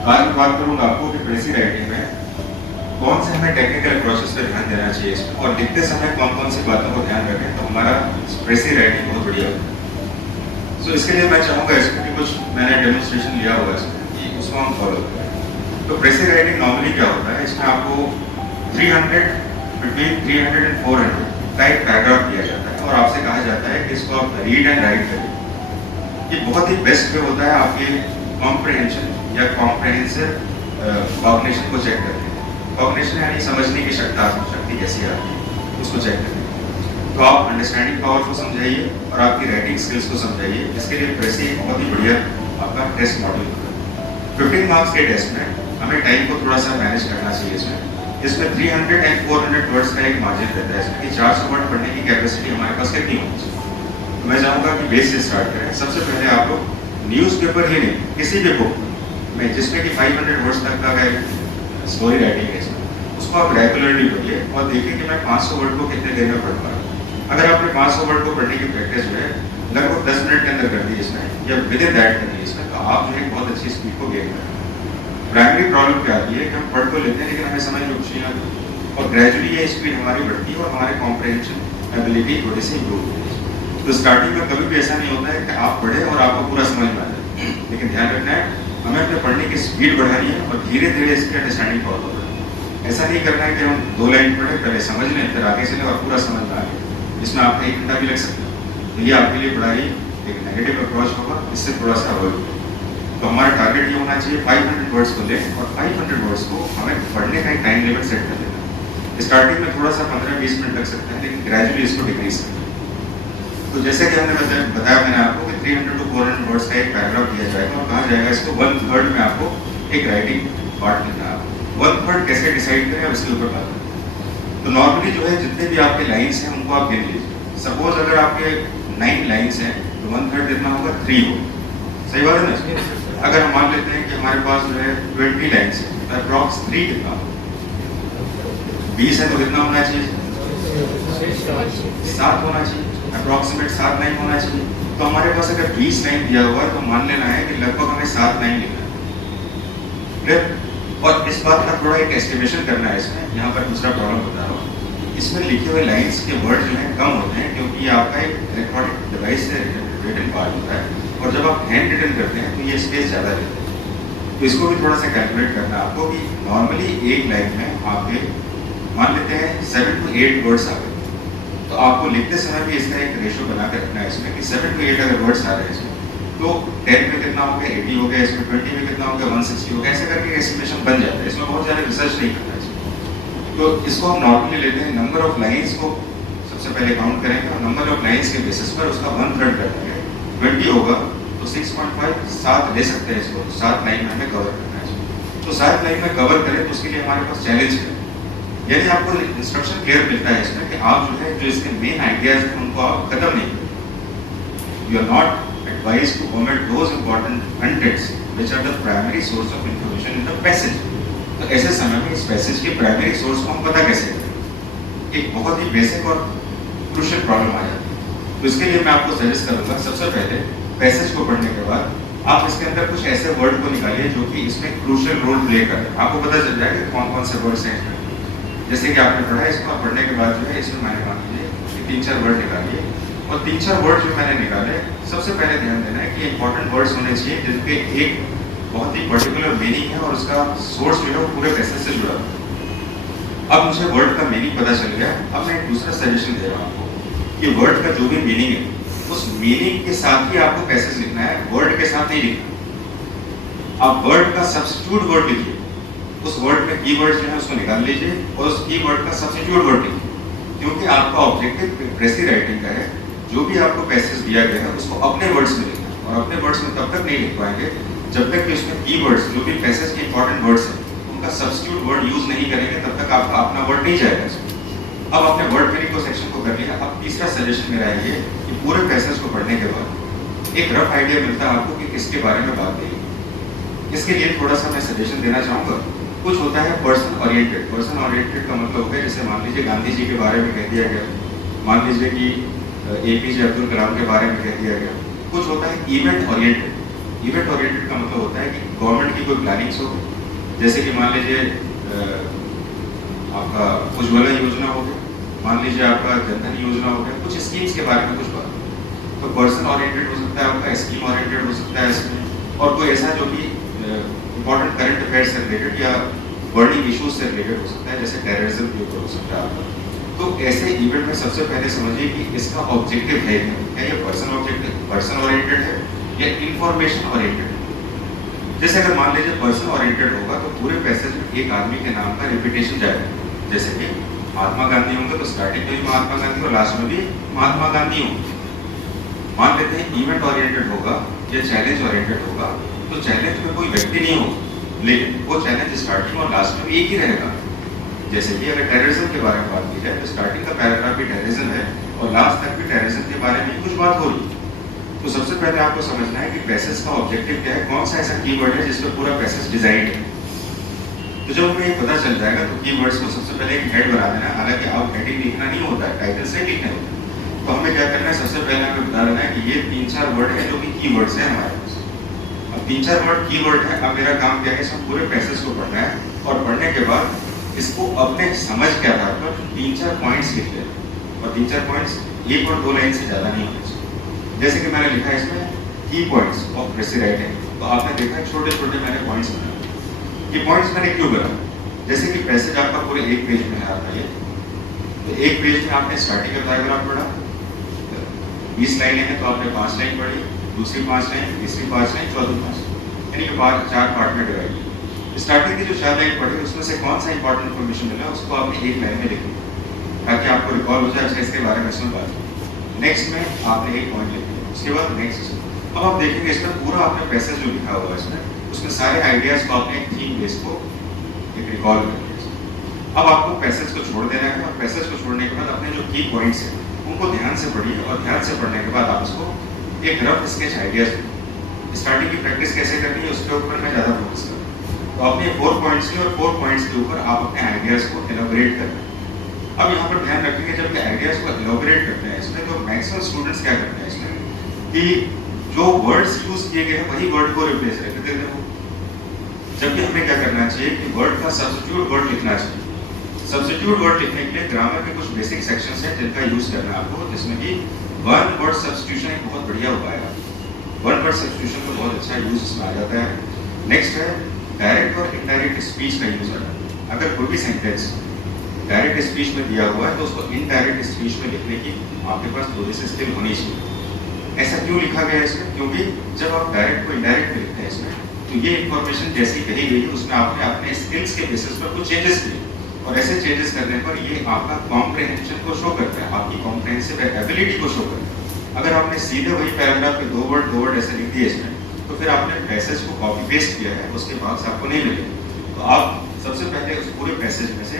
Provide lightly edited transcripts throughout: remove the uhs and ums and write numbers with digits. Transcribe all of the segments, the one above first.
आज मैं बात करूंगा आपको कि प्रेसी राइटिंग में कौन से हमें टेक्निकल प्रोसेस पर ध्यान देना चाहिए इसमें, और लिखते समय कौन कौन सी बातों को ध्यान रखें तो हमारा प्रेसी राइटिंग बहुत बढ़िया होगा। सो इसके लिए मैं चाहूँगा इसमें कि कुछ मैंने डेमोन्स्ट्रेशन लिया होगा इसमें कि उसको हम फॉलो करें। तो प्रेसी राइटिंग नॉर्मली क्या होता है, इसमें आपको 300 बिटवीन 300 एंड 400 का एक पैराग्राफ दिया जाता है और आपसे कहा जाता है कि इसको आप रीड एंड राइट करें। ये बहुत ही बेस्ट वे होता है आपके कॉम्प्रिहेंशन या कॉम्प्रिहेंसिव कॉग्निशन को चेक करने का। कॉग्निशन यानी समझने की शक्ति कैसी आती है उसको चेक करने। तो आप अंडरस्टैंडिंग पावर को समझाइए और आपकी राइटिंग स्किल्स को समझाइए। इसके लिए प्रेसी एक बहुत ही बढ़िया आपका टेस्ट मॉडल होगा। 15 मार्क्स के टेस्ट में हमें टाइम को थोड़ा सा मैनेज करना चाहिए। इसमें 300 एंड 400 वर्ड्स का एक मार्जिन रहता है, इसमें कि 400 वर्ड पढ़ने की कैपेसिटी हमारे पास कितनी होनी चाहिए। तो मैं चाहूँगा कि बेस से स्टार्ट करें। सबसे पहले आप लोग न्यूज़पेपर ही नहीं, किसी भी बुक में जिसमें कि 500 वर्ड्स तक का स्टोरी राइटिंग है इसमें, उसको आप रेगुलरली पढ़िए और देखिए कि मैं 500 वर्ड को कितने देर में पढ़ पा रहा हूँ। अगर आपने 500 वर्ड को पढ़ने की प्रैक्टिस जो है लगभग 10 मिनट के अंदर कर दी इसमें या विद इन दैट कर दी इसमें, तो आप जो है बहुत अच्छी स्पीड को गेन करें। प्राइमरी प्रॉब्लम क्या आती है कि हम पढ़ तो लेते हैं लेकिन हमें समझ में कुछ नहीं आती और ग्रेजुअली ये स्पीड हमारी बढ़ती है और हमारे कॉम्प्रिहेंशन एबिलिटी थोड़ी सी इम्प्रूव होती है। तो स्टार्टिंग में कभी भी ऐसा नहीं होता है कि आप पढ़े और आपको पूरा समझ में आ जाए, लेकिन ध्यान रखना है हमें अपने पढ़ने की स्पीड बढ़ानी है और धीरे धीरे इसकी अंडरस्टैंडिंग फॉलो करना है। ऐसा नहीं करना है कि हम 2 लाइन पढ़े पहले समझ लें फिर आगे चले और पूरा समझ में आ गया। इसमें आपका 1 घंटा भी लग सकता है। तो ये आपके लिए पढ़ाई एक नेगेटिव अप्रोच होगा, इससे थोड़ा सा अवॉइड होगा। तो हमारा टारगेट ये होना चाहिए 500 वर्ड्स को लें और 500 वर्ड्स को हमें पढ़ने का एक टाइम लिमिट सेट कर देना। स्टार्टिंग में थोड़ा सा 15-20 मिनट लग सकता है लेकिन ग्रेजुअली इसको डिक्रीज करना। तो जैसे कि हमने बताया मैंने आपको कि 300 to 400 वर्ड्स का एक पैराग्राफ दिया जाएगा और कहा जाएगा इसको 1/3 में आपको एक राइटिंग पार्ट लिखना है। 1/3 कैसे डिसाइड करें अब इसके ऊपर बात करें। तो नॉर्मली जो है जितने भी आपके लाइन्स हैं उनको आप गिन लीजिए। सपोज अगर आपके 9 लाइन्स हैं तो 1/3 कितना होगा, 3 होगा। सही बात है ना। अगर हम मान लेते हैं कि हमारे पास जो है 20 लाइन्स है तो अप्रॉक्स 3 कितना होगा, 20 है तो कितना होना चाहिए, 7 होना चाहिए। अप्रॉक्सीमेट 7 लाइन होना चाहिए। तो हमारे पास अगर 20 लाइन दिया हुआ है तो मान लेना है कि लगभग हमें 7 लाइन लिखना है। और इस बात का थोड़ा एक एस्टिमेशन करना है इसमें। यहाँ पर दूसरा प्रॉब्लम बता रहा हूँ, इसमें लिखे हुए लाइन्स के वर्ड जो है कम होते हैं क्योंकि ये आपका एक इलेक्ट्रॉनिक डिवाइस से रिटन पार्ट होता है और जब आप हैंड रिटन करते हैं तो ये स्पेस ज़्यादा लेते हैं। तो इसको भी थोड़ा सा कैलकुलेट करना है आपको कि नॉर्मली एक लाइन में आपके मान लेते हैं 7 to 8 वर्ड्स आ गए, तो आपको लिखते समय भी इसका एक रेशो बना कर रखना है इसमें कि 7 to 8 अगर वर्ड्स आ रहे हैं इसमें तो 10 में कितना हो गया, 80 हो गया, इसमें 20 में कितना हो गया, 160 हो गया। ऐसे करके एस्टिमेशन बन जाता है। इसमें बहुत ज़्यादा रिसर्च नहीं करना है। तो इसको हम नॉर्मली लेते हैं, नंबर ऑफ लाइन्स को सबसे पहले काउंट करेंगे और नंबर ऑफ लाइन्स के बेसिस पर उसका 1/3 कर देंगे। 20 होगा तो 6.5 7 ले सकते हैं इसको, तो 7 लाइन में हमें कवर करना है। तो 7 लाइन में कवर करें तो उसके लिए हमारे पास चैलेंज है, यानी आपको इंस्ट्रक्शन क्लियर मिलता है इसमें कि आप जो है जो इसके मेन आइडियाज हैं उनको आप खत्म नहीं करें। You are not advise to omit those important contents which are the primary source of information in the passage. तो ऐसे समय में इस पैसेज के प्राइमरी सोर्स को हम पता कैसे करें, एक बहुत ही बेसिक और क्रूशियल प्रॉब्लम आ जाती है। तो इसके लिए मैं आपको सजेस्ट करूंगा सबसे पहले पैसेज को पढ़ने के बाद आप इसके अंदर कुछ ऐसे वर्ड को निकालिए जो कि इसमें क्रूशियल रोल प्ले कर रहे हैं। आपको पता चल जाएगा कौन कौन से वर्ड्स हैं इसमें। जैसे कि आपने पढ़ा है इसको पढ़ने के बाद जो है इसमें मैंने मान लीजिए 3-4 वर्ड निकालिए और 3-4 वर्ड जो मैंने निकाले सबसे पहले ध्यान देना है कि इंपॉर्टेंट वर्ड्स होने चाहिए जिनके एक बहुत ही पर्टिकुलर मीनिंग है और उसका सोर्स जो है वो पूरे पैसेज से जुड़ा हुआ है। अब मुझे वर्ड का मीनिंग पता चल गया। अब मैं एक दूसरा सजेशन दे रहा हूँ आपको कि वर्ड का जो भी मीनिंग है उस मीनिंग के साथ ही आपको पैसेज लिखना है, वर्ड के साथ नहीं लिखना। आप वर्ड का सब्स्टिट्यूट वर्ड लिखिए, उस वर्ड में कीवर्ड जो है उसको निकाल लीजिए और उस कीवर्ड का सब्स्टिट्यूट वर्ड लिखिए, क्योंकि आपका ऑब्जेक्टिव प्रेसी राइटिंग का है। जो भी आपको पैसेज दिया गया है उसको अपने वर्ड्स में लिखना है और अपने वर्ड्स में तब तक नहीं लिख पाएंगे जब तक कि उसमें कीवर्ड्स जो भी पैसेज के इंपॉर्टेंट वर्ड्स हैं उनका सब्स्टिट्यूट वर्ड यूज नहीं करेंगे तब तक आपका अपना वर्ड नहीं जाएगा इसमें। अब आपने वर्ड मीनिंग को सेक्शन को कर लिया। अब तीसरा सजेशन मेरा है ये कि पूरे पैसेज को पढ़ने के बाद एक रफ आइडिया मिलता है आपको कि किसके बारे में बात नहीं। इसके लिए थोड़ा सा मैं सजेशन देना चाहूँगा। कुछ होता है पर्सन ओरिएंटेड। पर्सन ओरिएंटेड का मतलब हो गया जैसे मान लीजिए गांधी जी के बारे में कह दिया गया, मान लीजिए कि APJ अब्दुल कलाम के बारे में कह दिया गया। कुछ होता है इवेंट ओरिएंटेड, इवेंट ओरिएंटेड का मतलब होता है कि गवर्नमेंट की कोई प्लानिंग्स हो, जैसे कि मान लीजिए आपका उज्ज्वला योजना हो गया, मान लीजिए आपका जनधन योजना हो गया, कुछ स्कीम्स के बारे में कुछ बात। तो पर्सन ओरिएंटेड हो सकता है आपका, स्कीम ओरिएंटेड हो सकता है इसमें, और कोई ऐसा जो कि इंपॉर्टेंट करंट अफेयर्स से रिलेटेड या बर्निंग इश्यूज से रिलेटेड हो सकता है, जैसे टेररिज्म के ऊपर हो सकता है आपका। तो ऐसे इवेंट में सबसे पहले समझिए कि इसका ऑब्जेक्टिव है क्या ये पर्सन ओरिएंटेड है या इंफॉर्मेशन ओरिएंटेड है। जैसे अगर मान लीजिए पर्सन ओरिएंटेड होगा तो पूरे पैसेज में एक आदमी के नाम का रिपीटेशन जाएगा, जैसे कि महात्मा गांधी होंगे तो स्टार्टिंग में भी महात्मा गांधी और लास्ट में भी महात्मा गांधी होंगे। मान लेते हैं इवेंट ओरिएंटेड होगा या चैलेंज ओरिएंटेड होगा, तो चैलेंज में कोई व्यक्ति नहीं होगा, लेकिन वो चैलेंज स्टार्टिंग और लास्ट में भी एक ही रहेगा। जैसे कि अगर टेररिज्म के बारे में बात की जाए तो स्टार्टिंग का पैराग्राफ भी टेररिज्म है और लास्ट तक भी टेररिज्म के बारे में कुछ बात हो रही है। तो सबसे पहले आपको समझना है कि पैसेज का ऑब्जेक्टिव क्या है, कौन सा ऐसा कीवर्ड है जिसमें पूरा पैसेज डिजाइन है। तो जब हमें ये पता चल जाएगा तो कीवर्ड्स को सबसे पहले एक हेड बना देना, हालांकि आप हेडिंग लिखना नहीं होता है, टाइटल से लिखना होता है। तो हमें क्या करना है, सबसे पहले हमें बता देना है कि ये 3-4 वर्ड है जो कि कीवर्ड्स है हमारे पास। अब 3-4 वर्ड कीवर्ड है, अब मेरा काम क्या है, इसमें पूरे पैसेज को पढ़ना है और पढ़ने के बाद इसको अपने समझ के आधार पर 3-4 पॉइंट्स लिख लें, और 3-4 पॉइंट्स 1 और 2 लाइन से ज्यादा नहीं होने चाहिए। जैसे कि मैंने लिखा है इसमें की पॉइंट्स ऑफ प्रेसी राइटिंग, तो आपने देखा छोटे छोटे मैंने पॉइंट्स बनाए। ये पॉइंट्स मैंने क्यों करा, जैसे कि पैसेज आपका पूरे एक पेज में आता है, तो एक पेज में आपने स्टार्टिंग का पैराग्राफ पढ़ा, 20 लाइनें हैं तो आपने 5 लाइन पढ़ी, दूसरी 5 लाइन, तीसरी 5 लाइन, चौथी 5, यानी कि 4 पार्ट में डिवाइड किया। स्टार्टिंग की जो 4 लाइन पढ़ी उसमें से कौन सा इंपॉर्टेंट इन्फॉर्मेशन मिला उसको आपने एक लाइन में लिखी, ताकि आपको रिकॉल हो जाए, अच्छा इसके बारे में सुन बात। नेक्स्ट में आपने एक पॉइंट लिखा, उसके बाद नेक्स्ट। अब आप देखेंगे इसमें पूरा आपने पैसेज जो लिखा हुआ है उसमें सारे आइडियाज को आपने एक थीम बेस को एक रिकॉल कर दिया। अब आपको पैसेज को छोड़ देना है, और पैसेज को छोड़ने के बाद अपने जो की पॉइंट्स हैं उनको ध्यान से पढ़िए, और ध्यान से पढ़ने के बाद आप उसको एक रफ स्केच आइडियाज। स्टार्टिंग की प्रैक्टिस कैसे करनी है उसके ऊपर मैं ज़्यादा फोकस करूँ, तो अपने 4 पॉइंट्स के और 4 पॉइंट्स के ऊपर आप अपने आइडियाज को एलोबरेट करना है। अब यहाँ पर ध्यान रखेंगे जब आइडियाज को एलोबरेट करते हैं इसमें, तो मैक्सिमम स्टूडेंट्स क्या करते हैं इसमें कि जो वर्ड्स यूज किए गए हैं वही वर्ड को रिप्लेस कर देते हैं, जबकि हमें क्या करना चाहिए कि वर्ड का सब्स्टिट्यूट वर्ड लिखना चाहिए। सब्स्टिट्यूट वर्ड लिखने के लिए ग्रामर के कुछ बेसिक सेक्शंस हैं जिनका यूज करना है आपको, जिसमें कि वन वर्ड सब्स्टिट्यूशन एक बहुत बढ़िया उपाय है। वन वर्ड सब्स्टिट्यूशन का बहुत अच्छा यूज इसमें आ जाता है। नेक्स्ट है डायरेक्ट और इनडायरेक्ट स्पीच का यूज आता है। अगर कोई भी सेंटेंस डायरेक्ट स्पीच में दिया हुआ है तो उसको इनडायरेक्ट स्पीच में लिखने की आपके पास थोड़ी सी स्किल होनी चाहिए। ऐसा क्यों लिखा गया है इसमें, क्योंकि जब आप डायरेक्ट को इनडायरेक्ट में लिखते हैं इसमें, तो ये इन्फॉर्मेशन जैसी कही गई है उसमें आपने अपने स्किल्स के बेसिस पर कुछ चेंजेस किए, और ऐसे चेंजेस करने पर ये आपका कॉम्प्रहेंशन को शो करता है, आपकी कॉम्प्रहेंसिव एबिलिटी को शो करता है। अगर आपने सीधे वही पैराग्राफ के 2 वर्ड ऐसे लिख दिए इसमें, तो फिर आपने पैसेज को कॉपी पेस्ट किया है, उसके मार्क्स आपको नहीं मिले। तो आप सबसे पहले उस पूरे पैसेज में से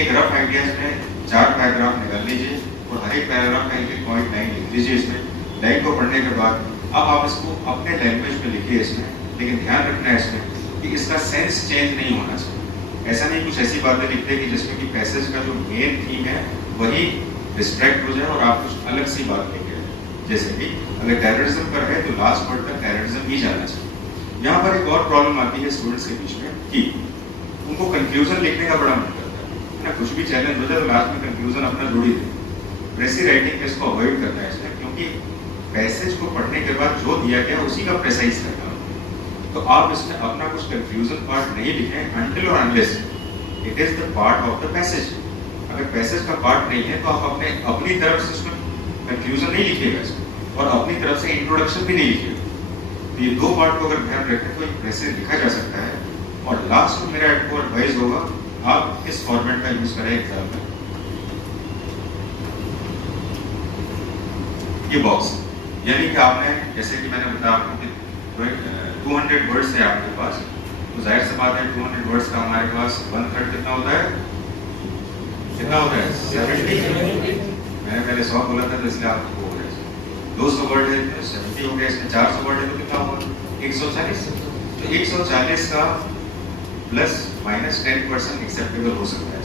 एक रफ आइडियाज में 4 पैराग्राफ निकाल लीजिए, और हर एक पैराग्राफ का एक पॉइंट लाइन लिख लीजिए इसमें। लाइन को पढ़ने के बाद अब आप इसको अपने लैंग्वेज में लिखिए इसमें, लेकिन ध्यान रखना है इसमें कि इसका सेंस चेंज नहीं होना चाहिए। ऐसा नहीं कुछ ऐसी बातें लिखते कि जिसमें कि पैसेज का जो मेन थीम है वही डिस्ट्रैक्ट हो जाए और आप कुछ अलग सी बात लिखे। जैसे कि अगर टेररिज्म पर है तो लास्ट वर्ड तक टेररिज्म ही जाना चाहिए। यहाँ पर एक और प्रॉब्लम आती है स्टूडेंट्स के बीच में कि उनको कंक्लूजन लिखने का बड़ा मन करता है ना, कुछ भी चैलेंज हो जाए तो लास्ट में कंक्लूजन अपना जोड़ ही दे। प्रेसी राइटिंग में इसको अवॉइड करना है इसमें, क्योंकि पैसेज को पढ़ने के बाद जो दिया गया उसी का प्रेसाइज करना है। तो आप इसमें अपना कुछ कंफ्यूजन पार्ट नहीं लिखें अनटिल और unless it is the part of the passage. अगर पैसेज का पार्ट नहीं है तो आप अपनी तरफ से उसमें कंफ्यूजन नहीं लिखिएगा इसमें, और अपनी तरफ से इंट्रोडक्शन भी नहीं लिखिएगा। तो ये 2 पार्ट को अगर ध्यान रखें तो एक पैसेज लिखा जा सकता है। और लास्ट में मेरा आपको एडवाइस होगा आप इस फॉर्मेट का यूज करें एग्जाम में। ये बॉक्स यानी कि आपने जैसे कि मैंने बताया आपको कि 200 वर्ड्स है आपके पास, तो जाहिर सी बात है 200 वर्ड्स का हमारे पास 1/3 कितना होता है, कितना होता है 70। मैंने पहले 100 बोला था तो इसलिए आपको हो गया 200 वर्ड है तो 70 हो गया, इसमें 400 वर्ड है तो कितना होगा 140। तो 140 का प्लस माइनस 10% एक्सेप्टेबल हो सकता है।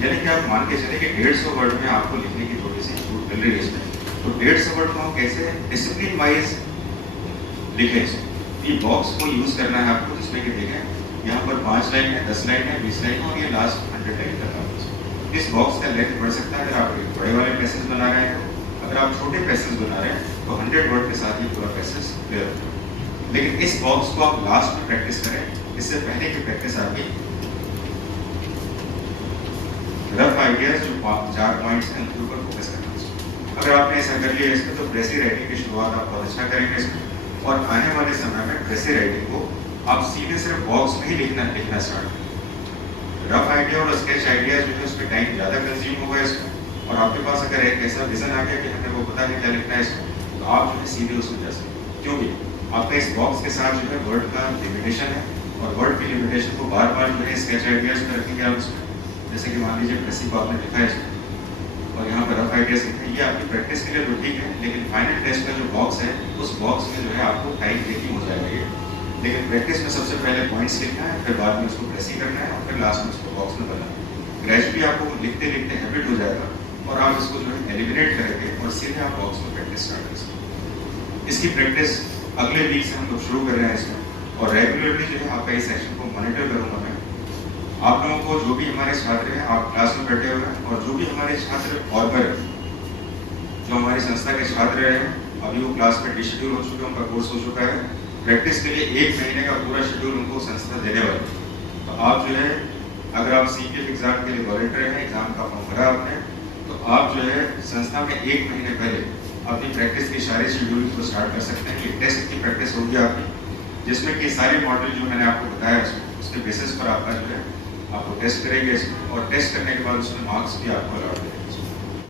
यानी कि आप मान के चले कि 150 वर्ड में आपको लिखने की थोड़ी सी छूट मिल रही है इसमें, तो 150 वर्ड को हम कैसे डिसिप्लिन वाइज लिखें इसमें, ये बॉक्स को यूज़ करना है आपको, जिसमें कि देखें यहाँ पर 5 लाइन है, 10 लाइन है, 20 लाइन है और ये लास्ट 100 लाइन का था। इस बॉक्स का लेंथ बढ़ सकता है अगर आप एक बड़े वाले पैसेज बना रहे हैं तो। अगर आप छोटे पैसेज बना रहे हैं तो 100 वर्ड के साथ ही पूरा पैसेज क्लियर होता है। लेकिन इस बॉक्स को आप लास्ट में प्रैक्टिस करें, इससे पहले की प्रैक्टिस आपकी रफ आइडियाज जो 4 पॉइंट्स हैं उनके ऊपर फोकस करना चाहिए। अगर आपने ऐसा कर लिया इसमें तो प्रेसी राइटिंग की शुरुआत आप बहुत अच्छा करेंगे इसमें, और आने वाले समय में प्रेसी राइटिंग को आप सीधे सिर्फ बॉक्स में ही लिखना स्टार्ट करें। रफ आइडिया और स्केच आइडिया जो है उसमें टाइम ज़्यादा कंज्यूम होगा इसमें, और आपके पास अगर एक ऐसा विजन आ गया कि हमें वो पता नहीं क्या लिखना है इसमें, तो आप जो है सीधे उसमें जा सकते, क्योंकि आपका इस बॉक्स के साथ जो है वर्ड का लिमिटेशन है, और वर्ड की लिमिटेशन को बार बार जो है स्केच आइडियाज में रखेंगे आप उसमें। जैसे कि मान लीजिए प्रेसी को आपने लिखा है इसमें और यहाँ पर रफ आइडियाज लिखा है, ये आपकी प्रैक्टिस के लिए तो ठीक है, लेकिन फाइनल टेस्ट का जो बॉक्स है उस बॉक्स में जो है आपको टाइम टेकिंग हो जाएगा ये। लेकिन प्रैक्टिस में सबसे पहले पॉइंट्स लिखना है, फिर बाद में उसको प्रेसी करना है और फिर लास्ट में उसको बॉक्स में बनाना है। ग्रेजुअली आपको लिखते लिखते हैबिट हो जाएगा और आप इसको जो है एलिमिनेट करेंगे और सीधे आप बॉक्स में प्रैक्टिस स्टार्ट कर सकते। इसकी प्रैक्टिस अगले वीक से हम लोग शुरू कर रहे हैं इसमें, और रेगुलरली जो है आपका इस सेक्शन को मॉनिटर करूँगा मैं। आप लोगों को जो भी हमारे छात्र हैं, आप क्लास में बैठे हुए हैं, और जो भी हमारे छात्र और पर जो हमारी संस्था के छात्र रहे हैं, अभी वो क्लास में डिशेड्यूल हो चुके हैं, उनका कोर्स हो चुका है। प्रैक्टिस के लिए 1 महीने का पूरा शेड्यूल उनको संस्था देने वाली है। तो आप जो है अगर आप CPF एग्जाम के लिए वॉलंटियर हैं, एग्जाम का फॉर्म भरा आपने, तो आप जो है संस्था में 1 महीने पहले अपनी प्रैक्टिस की सारे शेड्यूल को स्टार्ट कर सकते हैं। ये टेस्ट की प्रैक्टिस होगी आपकी, जिसमें कि सारे मॉडल जो मैंने आपको बताया उसके बेसिस पर आपका जो है आपको टेस्ट करेंगे इसमें, और टेस्ट करने के बाद उसमें मार्क्स भी आपको